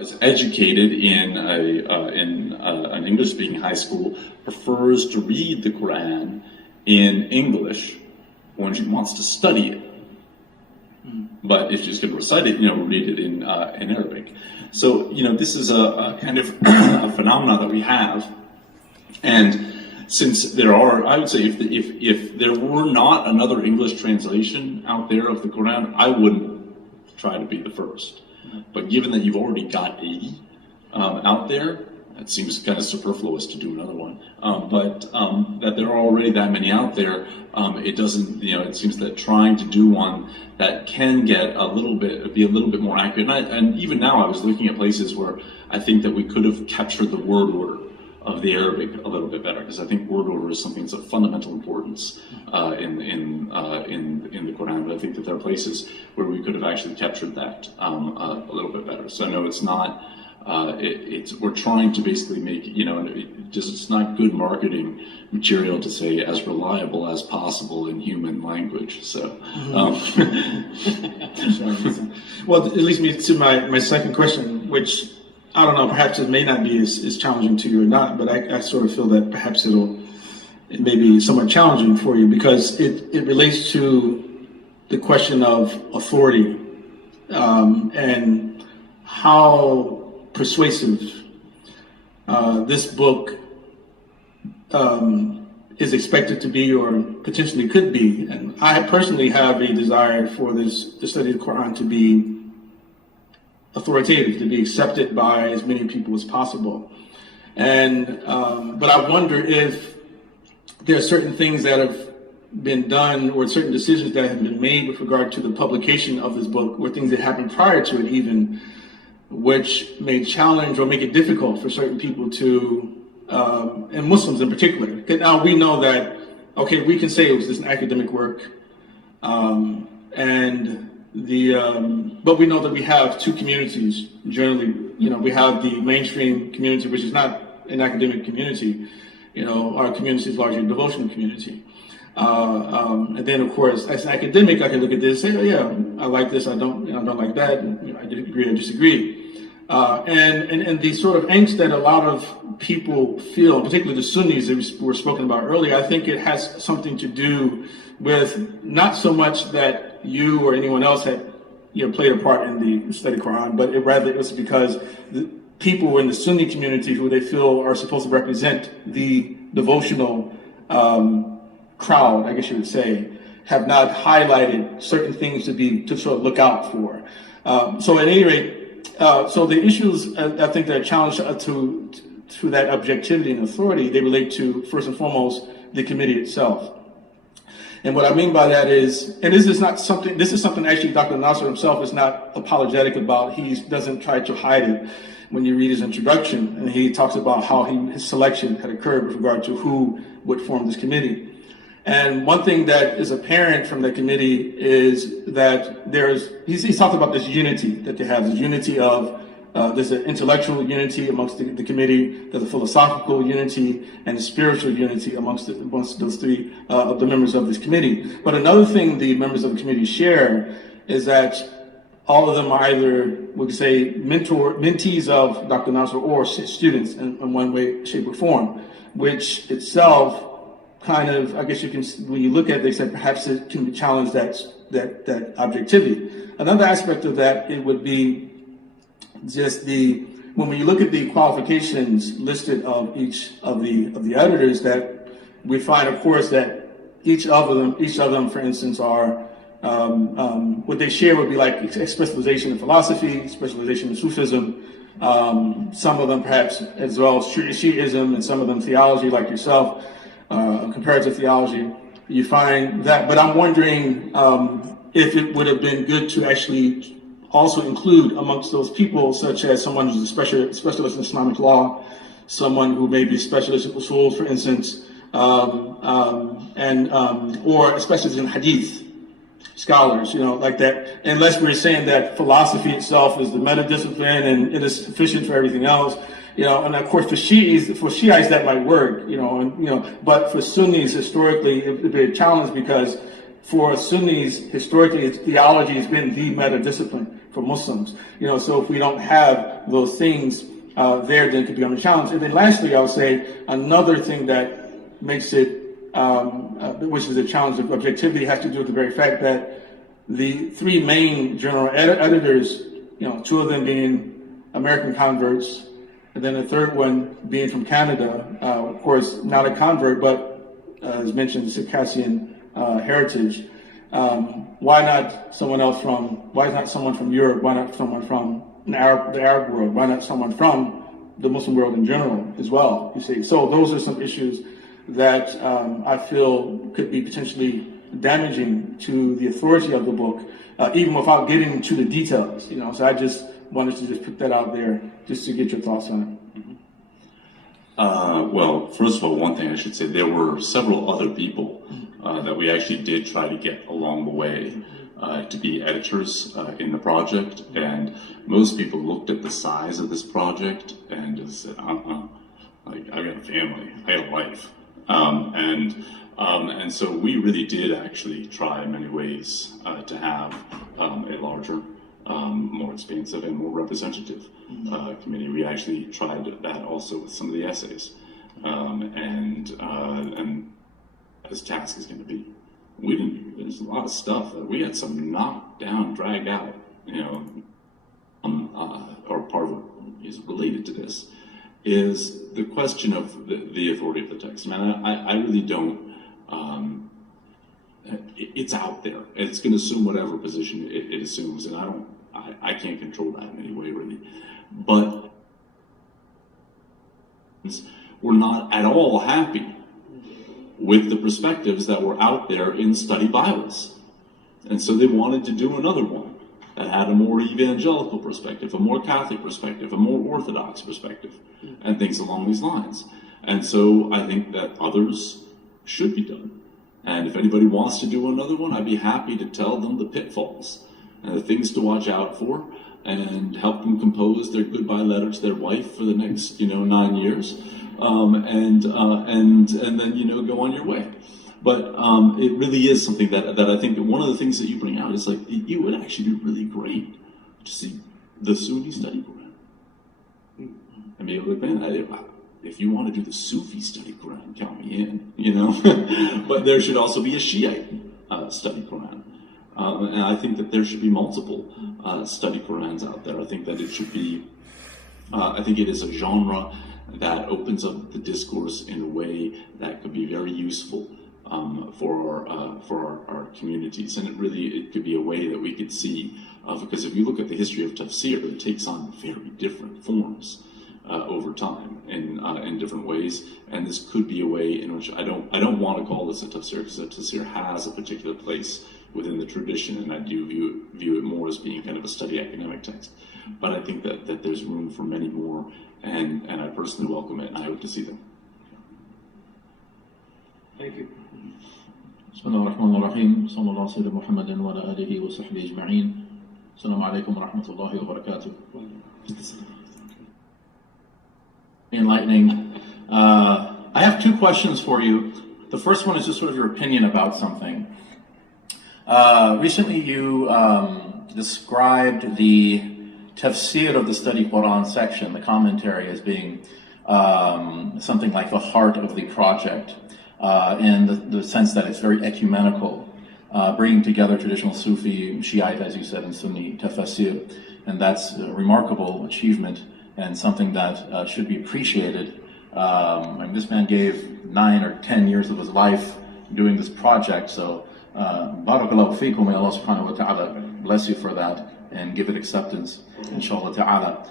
is educated in an English-speaking high school prefers to read the Quran in English when she wants to study it. But if she's going to recite it, read it in Arabic. So, this is a kind of a phenomenon that we have. And since there are, I would say, if there were not another English translation out there of the Quran, I wouldn't try to be the first. But given that you've already got 80 out there, it seems kind of superfluous to do another one. But that there are already that many out there, it doesn't, it seems that trying to do one that can get be a little bit more accurate. And even now, I was looking at places where I think that we could have captured the word order of the Arabic a little bit better, because I think word order is something that's of fundamental importance in the Quran. But I think that there are places where we could have actually captured that a little bit better. So I know it's not. We're trying to basically make it's not good marketing material to say as reliable as possible in human language. So, well, it leads me to my second question, which I don't know, perhaps it may not be as challenging to you or not, but I sort of feel that perhaps it may be somewhat challenging for you, because it relates to the question of authority and how persuasive this book is expected to be, or potentially could be. And I personally have a desire for the study of the Quran to be authoritative, to be accepted by as many people as possible. And but I wonder if there are certain things that have been done, or certain decisions that have been made with regard to the publication of this book, or things that happened prior to it even, which may challenge or make it difficult for certain people to, and Muslims in particular. Now we know that, okay, we can say it was just an academic work, but we know that we have two communities generally. We have the mainstream community, which is not an academic community. Our community is largely a devotional community. And then, of course, as an academic, I can look at this and say, oh, yeah, I like this, I don't like that, I agree, I disagree. And the sort of angst that a lot of people feel, particularly the Sunnis that were spoken about earlier, I think it has something to do with not so much that you or anyone else had played a part in the study of Quran, but rather it was because the people in the Sunni community who they feel are supposed to represent the devotional crowd, I guess you would say, have not highlighted certain things to sort of look out for. So at any rate, so the issues I think that are challenged to that objectivity and authority, they relate to, first and foremost, the committee itself. And what I mean by that is, and this is something actually Dr. Nasser himself is not apologetic about. He doesn't try to hide it. When you read his introduction, and he talks about how his selection had occurred with regard to who would form this committee. And one thing that is apparent from the committee is that he's talked about this unity that they have, this unity of, there's an intellectual unity amongst the committee, there's a philosophical unity, and a spiritual unity amongst those three of the members of this committee. But another thing the members of the committee share is that all of them are either, we could say, mentees of Dr. Nasser or students in one way, shape, or form, which itself kind of, I guess you can, when you look at this, that perhaps it can challenge that objectivity. Another aspect of that, it would be just when you look at the qualifications listed of each of the editors, that we find, of course, that each of them, for instance, are what they share would be like specialization in philosophy, specialization in Sufism, some of them perhaps as well Shi'ism, and some of them theology, like yourself, comparative theology. You find that, but I'm wondering if it would have been good to actually also include amongst those people, such as someone who's a specialist in Islamic law, someone who may be a specialist in usul, for instance, or a specialist in hadith, scholars, like that, unless we're saying that philosophy itself is the meta discipline and it is sufficient for everything else, and of course for Shiites that might work, but for Sunnis historically it'd be a challenge, because for Sunnis, historically, theology has been the meta discipline for Muslims. So if we don't have those things there, then it could become a challenge. And then lastly, I would say another thing that makes it, which is a challenge of objectivity, has to do with the very fact that the three main journal editors, two of them being American converts, and then a third one being from Canada, of course, not a convert, but as mentioned, Circassian heritage. Why not someone from Europe? Why not someone from the Arab world? Why not someone from the Muslim world in general as well? You see, so those are some issues that I feel could be potentially damaging to the authority of the book, even without getting to the details. So I just wanted to just put that out there just to get your thoughts on it. Well, first of all, one thing I should say, there were several other people that we actually did try to get along the way to be editors in the project, and most people looked at the size of this project and just said, like, I got a family, I got a life. And so we really did actually try in many ways to have a larger, more expansive and more representative committee. We actually tried that also with some of the essays, and this task is going to be. There's a lot of stuff that we had some knocked down, dragged out, or part of it is related to this, is the question of the authority of the text. I really don't. It's out there. It's going to assume whatever position it assumes, and I can't control that in any way, really. But we're not at all happy with the perspectives that were out there in study Bibles. And so they wanted to do another one that had a more evangelical perspective, a more Catholic perspective, a more Orthodox perspective, and things along these lines. And so I think that others should be done. And if anybody wants to do another one, I'd be happy to tell them the pitfalls and the things to watch out for, and help them compose their goodbye letter to their wife for the next 9 years, and then go on your way. But it really is something that I think that one of the things that you bring out is like it would actually be really great to see the Sunni study Quran and be able to if you want to do the Sufi study Quran, count me in, But there should also be a Shiite study Quran. And I think that there should be multiple study Qurans out there. I think that it should be, I think it is a genre that opens up the discourse in a way that could be very useful for our communities. And it could be a way that we could see, because if you look at the history of tafsir, it takes on very different forms over time in different ways. And this could be a way in which I don't want to call this a tafsir, because a tafsir has a particular place within the tradition, and I do view it more as being kind of a study academic text. But I think that there's room for many more, and I personally welcome it, and I hope to see them. Thank you. بسم الله الرحمن الرحيم. صلى الله على سيدنا محمد وعلى آله وصحبه أجمعين. السلام عليكم ورحمة الله وبركاته. Enlightening. I have two questions for you. The first one is just sort of your opinion about something. Recently you described the tafsir of the study Quran section, the commentary, as being something like the heart of the project, in the sense that it's very ecumenical, bringing together traditional Sufi, Shiite, as you said, and Sunni tafsir. And that's a remarkable achievement and something that should be appreciated. This man gave 9 or 10 years of his life doing this project, so barakallahu feekum, may Allah subhanahu wa ta'ala bless you for that and give it acceptance, inshallah ta'ala.